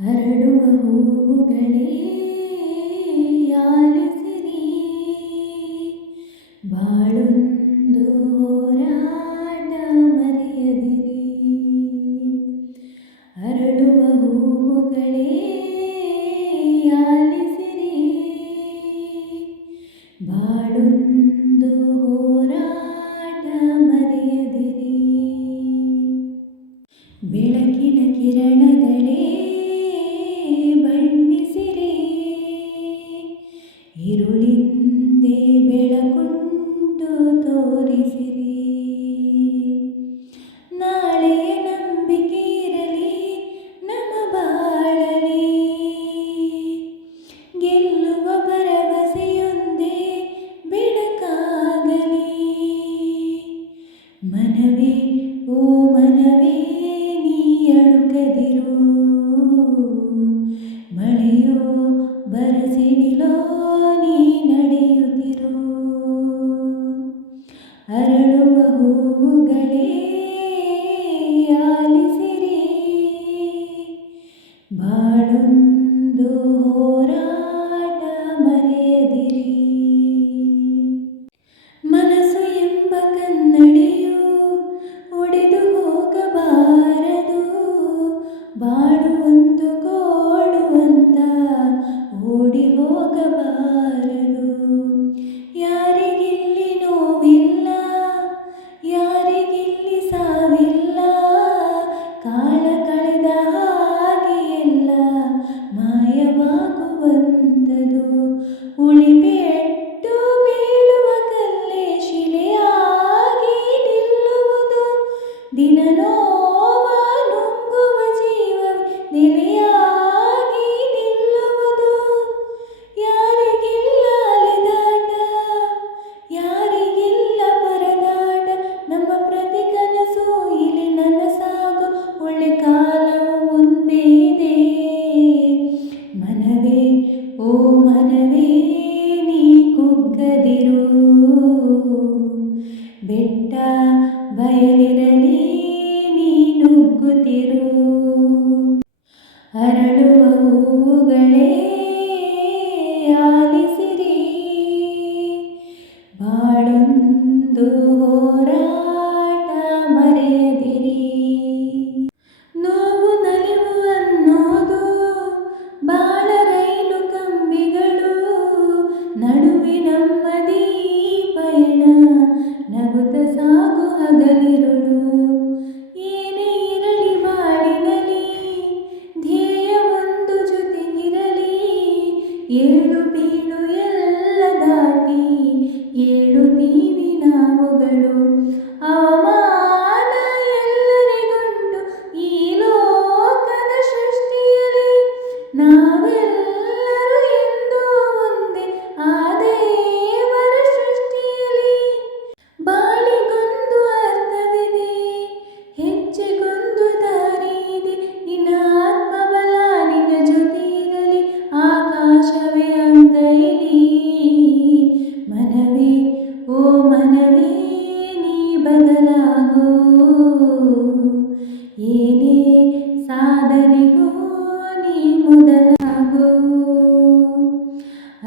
ಹರಡುವ ಹೂವುಗಳೇ ಆಲಿಸಿರಿ, ಬಾಳೊಂದು ಹೋರಾಟ ಮರೆಯದಿರಿ. ಹರಡುವ ಹೂವುಗಳೇ ಆಲಿಸಿರಿ, ಬಾಳೊಂದು ಹೋರಾಟ ಮರೆಯದಿರಿ. ಬೆಳಕಿನ ಕಿರಣಗಳೇ ಬಣ್ಣಿಸಿರಿ, ഇരുളിಂದೆ ಬೆಳಕುಂಟು ತೋರಿಸಿರಿ. ನಾಳೆಯ ನಂಬಿಕೆ ಇರಲಿ ನಮ್ಮ ಬಾಳಲಿ, ಗೆಲ್ಲುವ ಭರವಸೆಯೊಂದೇ ಬೆಳಕಾಗಲಿ. ಮನವೇ ಓ ಮನವೇ ನೀ ಅಳುಕದಿರು, ಮಳೆಯೋ ಬರಸಿಡಿಲೋ ನೀ ನಡೆಯುತ್ತಿರು. ಅರಳುವ ಹೂವುಗಳೇ ಆಲಿಸಿರಿ, ಬಾಳೊಂದು ಹೋರಾಟ ಮರೆಯದಿರಿ. ಮನಸ್ಸು ಎಂಬ ಕನ್ನಡಿಯು ಒಡೆದು ಹೋಗಬಾರದು, ಬಾಳು ಒಂದು ಗೋಳು ಅಂತ ಓಡಿ ಹೋಗಬಾರದು. ಯಾರಿಗಿಲ್ಲಿ ನೋವಿಲ್ಲ, ಯಾರಿಗಿಲ್ಲಿ ಸಾವಿಲ್ಲ, ಕಾಲ ಕಳೆದ ಹಾಗೆ ಎಲ್ಲ ಮಾಯವಾಗುವಂಥದು. ಉಳಿಪೆಟ್ಟು ಬೀಳುವ ಕಲ್ಲೇ ಶಿಲೆಯಾಗಿ ನಿಲ್ಲುವುದು, ದಿನ ನೋವ ನುಂಗುವ ಜೀವವೇ ನೆಲೆಯಾಗಿ ನಿಲ್ಲುವುದು. ಯಾರಿಗಿಲ್ಲ ಅಲೆದಾಟ, ಯಾರಿಗಿಲ್ಲ ಪರದಾಟ, ನಮ್ಮ ಪ್ರತಿ ಕನಸು ಇಲ್ಲಿ ನನಸಾಗೋ ಒಳ್ಳೆ ಕಾಲವು ಮುಂದೆ ಇದೆ. ಮನವೇ ಓ ಮನವೇ ನೀ ಕುಗ್ಗದಿರು, ಬೆಟ್ಟ ಬಯಲಿರಲಿ ನೀ ನುಗ್ಗುತ್ತಿರು. ಅರಳುವ ಹೂವುಗಳೇ ಆಲಿಸಿರಿ, ಬಾಳೊಂದು ಹೋರಾಟ ಮರೆಯದಿರಿ. ನೋವು ನಲಿವು ಅನ್ನೋದು ಬಾಳ ರೈಲು ಕಂಬಿಗಳು, ನಡುವೆ ನಮ್ಮದೀ ಪಯಣ, ನಗುತ್ತ ಸಾಗು ಹಗಲಿರುಳು. ಏನೇ ಇರಲಿ ಬಾಳಿನಲಿ, ಧ್ಯೇಯ ಒಂದು ಜೊತೆಗಿರಲಿ. ಏಳು ಬೀಳು ಎಲ್ಲ ದಾಟಿ ಏಳುತ್ತೀವಿ ನಾವುಗಳು. ಅವಮಾನ ಎಲ್ಲರಿಗುಂಟು ಈ ಲೋಕದ ಸೃಷ್ಟಿಯಲ್ಲಿ, ನಾವೆಲ್ಲರೂ ಎಂದು ಒಂದೇ ಆ ದೇವರ ಸೃಷ್ಟಿಯಲ್ಲಿ. ಬಾಳಿಗೊಂದು ಅರ್ಥವಿದೆ, ಹೆಜ್ಜೆಗೊಂದು ದಾರಿ ಇದೆ, ನಿನ್ನ ಆತ್ಮಬಲ ನಿನ್ನ ಜೊತೆ ಇರಲಿ, ಆಕಾಶವೇ ಅಂಗೈಲಿ. ಮನವೇ ಓ ಮನವೇ ನೀ ಬದಲಾಗು, ಏನೇ ಸಾಧನೆಗೂ ನೀ ಮೊದಲಾಗು.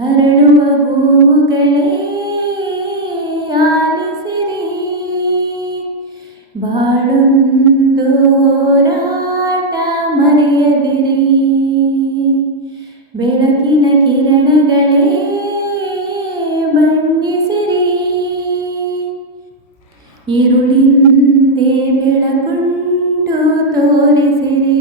ಅರಳುವ ಹೂವುಗಳೇ ಆಲಿಸಿರಿ, ಬಾಳೊಂದು ಹೋರಾಟ ಮರೆಯದಿರಿ. ಬೆಳಕಿನ ಕಿರಣಗಳೇ ಬಣ್ಣಿಸಿರಿ, ഇരുಳಿಂದೆ ಬೆಳಕುಂಟು ತೋರಿಸಿರಿ.